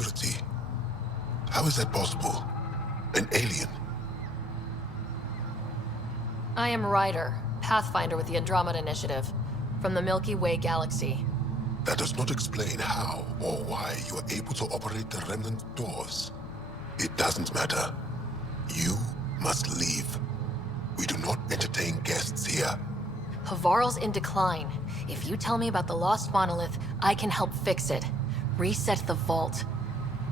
security. How is that possible? An alien? I am Ryder, Pathfinder with the Andromeda Initiative, from the Milky Way galaxy. That does not explain how or why you are able to operate the remnant doors. It doesn't matter. You must leave. We do not entertain guests here. Havarl's in decline. If you tell me about the lost monolith, I can help fix it. Reset the vault.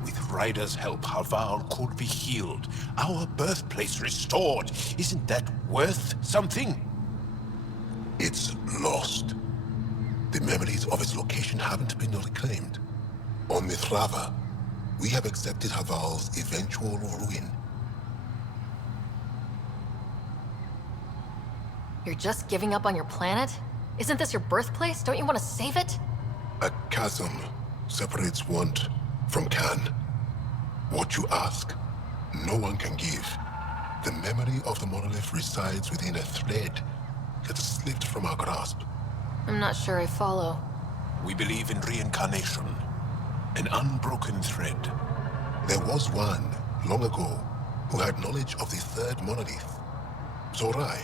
With Ryder's help, Havarl could be healed. Our birthplace restored. Isn't that worth something? It's lost. The memories of its location haven't been reclaimed. On Mithrava, we have accepted Havarl's eventual ruin. You're just giving up on your planet? Isn't this your birthplace? Don't you want to save it? A chasm separates want from can. What you ask, no one can give. The memory of the monolith resides within a thread that has slipped from our grasp. I'm not sure I follow. We believe in reincarnation. An unbroken thread. There was one, long ago, who had knowledge of the third monolith. Zorai,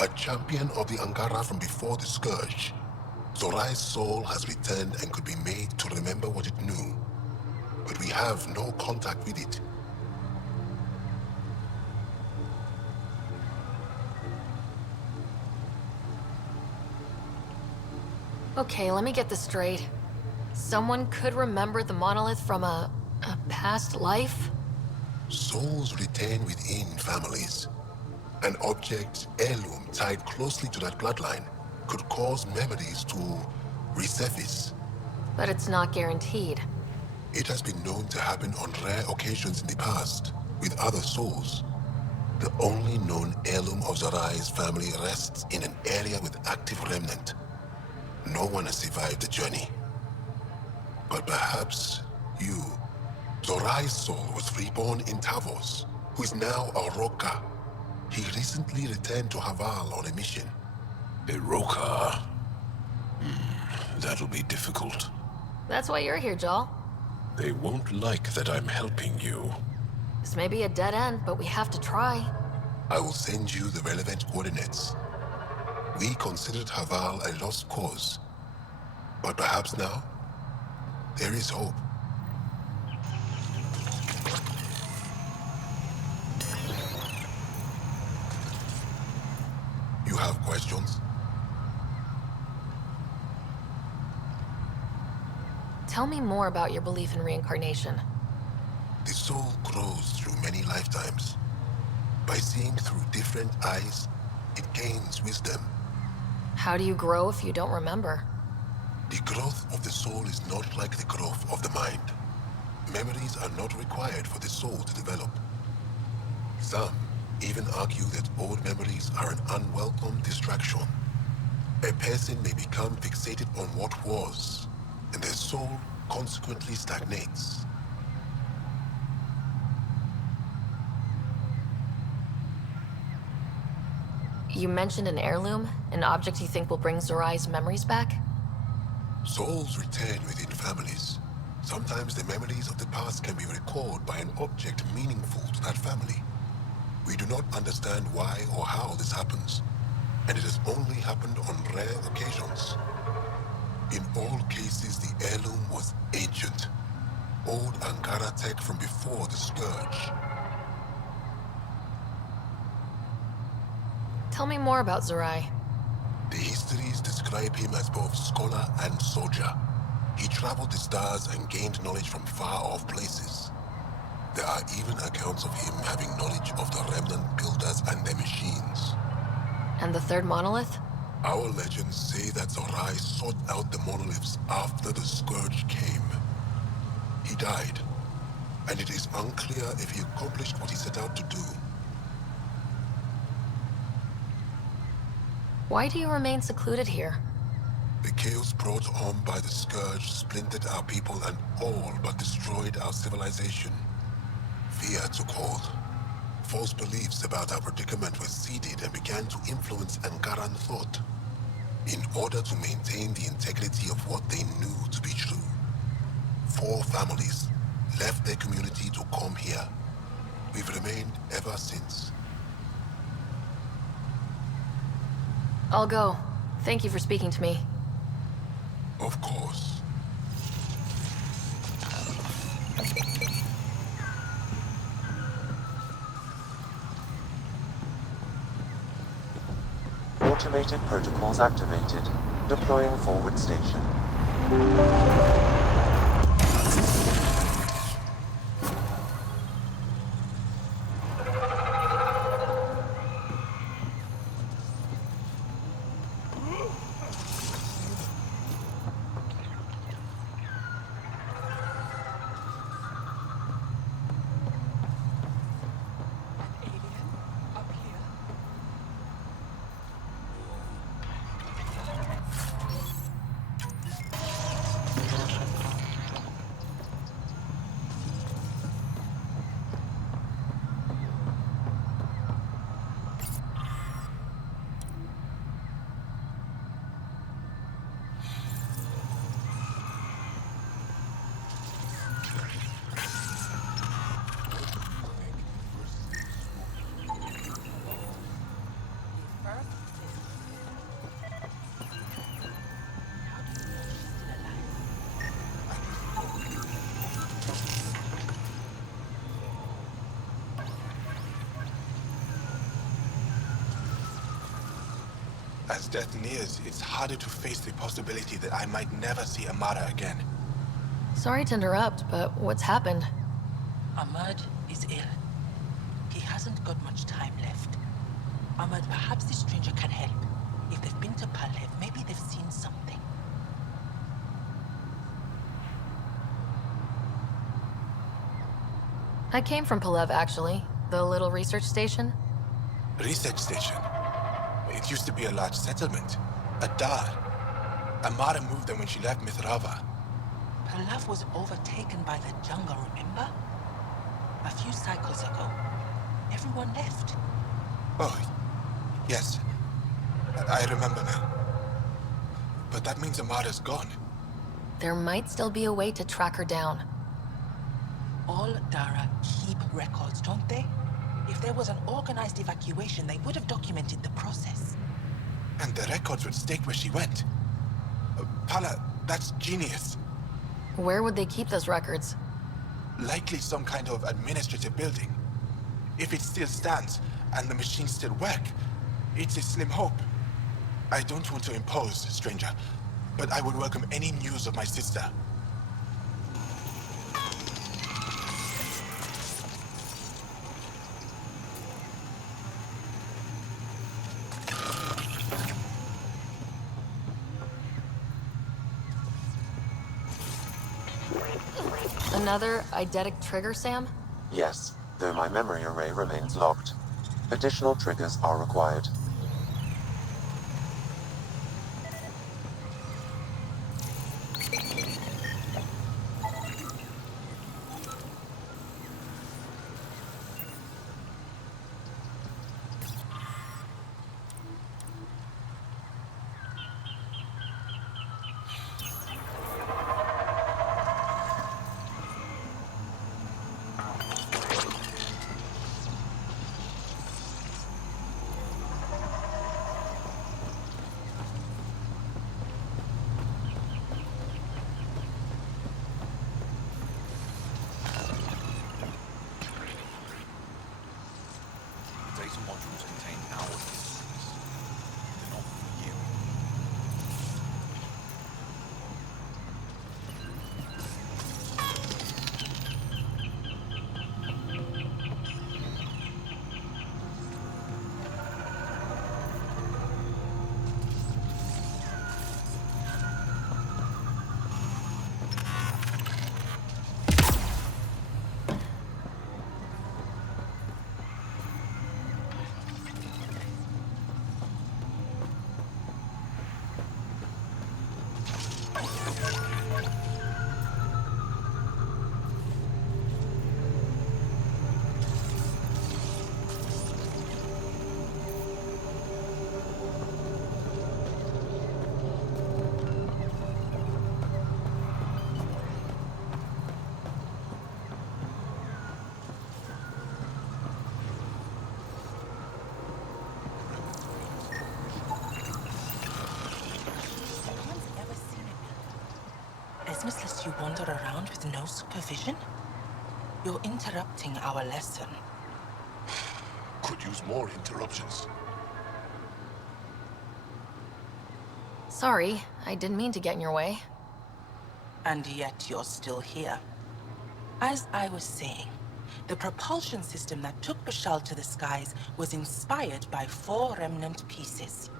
a champion of the Angara from before the Scourge. Zorai's soul has returned and could be made to remember what it knew. But we have no contact with it. Okay, let me get this straight. Someone could remember the monolith from a past life? Souls retain within families. An object, heirloom, tied closely to that bloodline could cause memories to resurface. But it's not guaranteed. It has been known to happen on rare occasions in the past, with other souls. The only known heirloom of Zorai's family rests in an area with active remnant. No one has survived the journey. But perhaps you. Zorai's soul was reborn in Tavos, who is now a Roka. He recently returned to Havarl on a mission. Iroka. That'll be difficult. That's why you're here, Jal. They won't like that I'm helping you. This may be a dead end, but we have to try. I will send you the relevant coordinates. We considered Havarl a lost cause. But perhaps now, there is hope. You have questions? Tell me more about your belief in reincarnation. The soul grows through many lifetimes. By seeing through different eyes, it gains wisdom. How do you grow if you don't remember? The growth of the soul is not like the growth of the mind. Memories are not required for the soul to develop. Some even argue that old memories are an unwelcome distraction. A person may become fixated on what was, and their soul consequently stagnates. You mentioned an heirloom, an object you think will bring Zorai's memories back? Souls return within families. Sometimes the memories of the past can be recalled by an object meaningful to that family. We do not understand why or how this happens, and it has only happened on rare occasions. In all cases, the heirloom was ancient. Old Ankara tech from before the Scourge. Tell me more about Zorai. The histories describe him as both scholar and soldier. He traveled the stars and gained knowledge from far-off places. There are even accounts of him having knowledge of the remnant builders and their machines. And the third monolith? Our legends say that Zorai sought out the monoliths after the Scourge came. He died, and it is unclear if he accomplished what he set out to do. Why do you remain secluded here? The chaos brought on by the Scourge splintered our people and all but destroyed our civilization. Fear took hold. False beliefs about our predicament were seeded and began to influence Ankaran thought, in order to maintain the integrity of what they knew to be true. 4 families left their community to come here. We've remained ever since. I'll go. Thank you for speaking to me. Of course. Automated protocols activated. Deploying forward station. As death nears, it's harder to face the possibility that I might never see Amara again. Sorry to interrupt, but what's happened? Ahmad is ill. He hasn't got much time left. Ahmad, perhaps this stranger can help. If they've been to Palev, maybe they've seen something. I came from Palev, actually. The little research station. Research station. It used to be a large settlement. A dar. Amara moved them when she left Mithrava. Palev was overtaken by the jungle, remember? A few cycles ago. Everyone left. Oh, yes. I remember now. But that means Amara's gone. There might still be a way to track her down. All Dara keep records, don't they? If there was an organized evacuation, they would have documented the process. And the records would state where she went. Pala, that's genius. Where would they keep those records? Likely some kind of administrative building. If it still stands, and the machines still work, it's a slim hope. I don't want to impose, stranger, but I would welcome any news of my sister. Another eidetic trigger, Sam? Yes, though my memory array remains locked. Additional triggers are required. business lets you wander around with no supervision? You're interrupting our lesson. Could use more interruptions. Sorry, I didn't mean to get in your way. And yet you're still here. As I was saying, the propulsion system that took Bashal to the skies was inspired by 4 remnant pieces.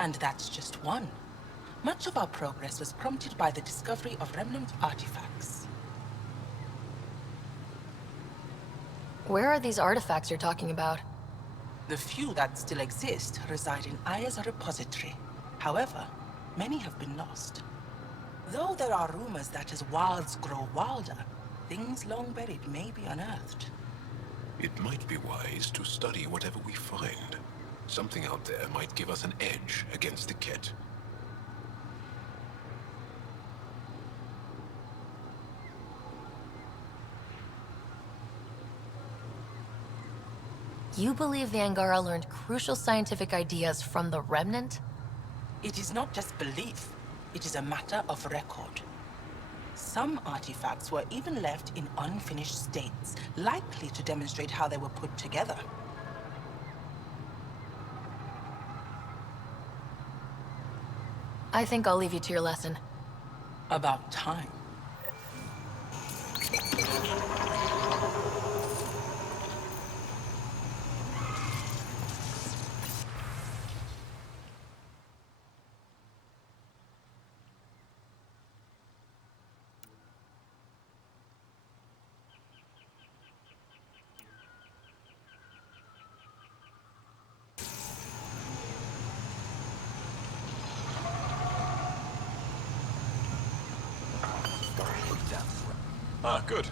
And that's just one. Much of our progress was prompted by the discovery of remnant artifacts. Where are these artifacts you're talking about? The few that still exist reside in Aya's repository. However, many have been lost. Though there are rumors that as wilds grow wilder, things long buried may be unearthed. It might be wise to study whatever we find. Something out there might give us an edge against the Ket. You believe the Angara learned crucial scientific ideas from the Remnant? It is not just belief, it is a matter of record. Some artifacts were even left in unfinished states, likely to demonstrate how they were put together. I think I'll leave you to your lesson. About time. Ah, good.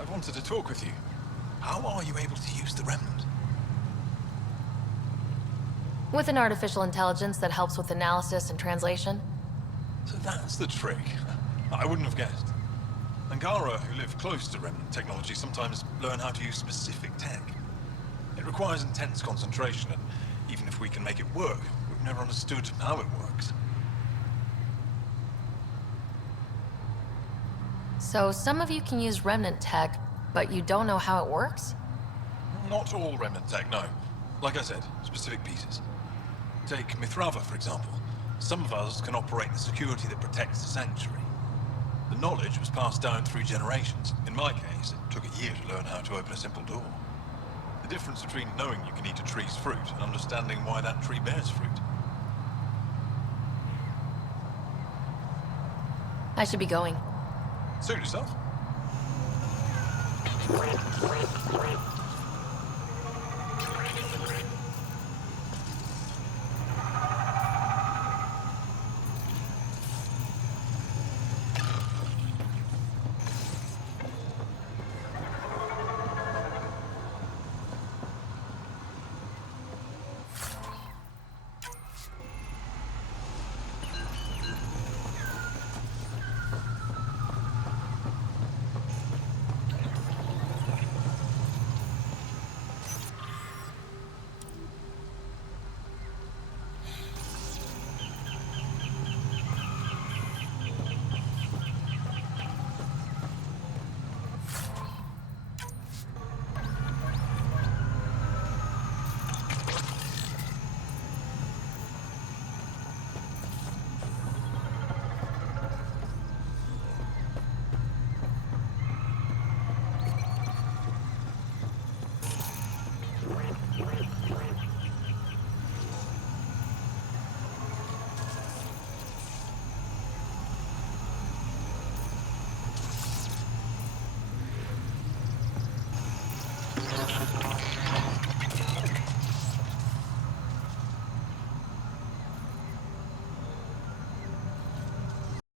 I wanted to talk with you. How are you able to use the Remnant? With an artificial intelligence that helps with analysis and translation. So that's the trick. I wouldn't have guessed. Angara, who live close to Remnant technology, sometimes learn how to use specific tech. It requires intense concentration, and even if we can make it work, we've never understood how it works. So some of you can use Remnant tech, but you don't know how it works? Not all Remnant tech, no. Like I said, specific pieces. Take Mithrava, for example. Some of us can operate the security that protects the sanctuary. The knowledge was passed down through generations. In my case, it took a year to learn how to open a simple door. The difference between knowing you can eat a tree's fruit and understanding why that tree bears fruit. I should be going. Suit yourself.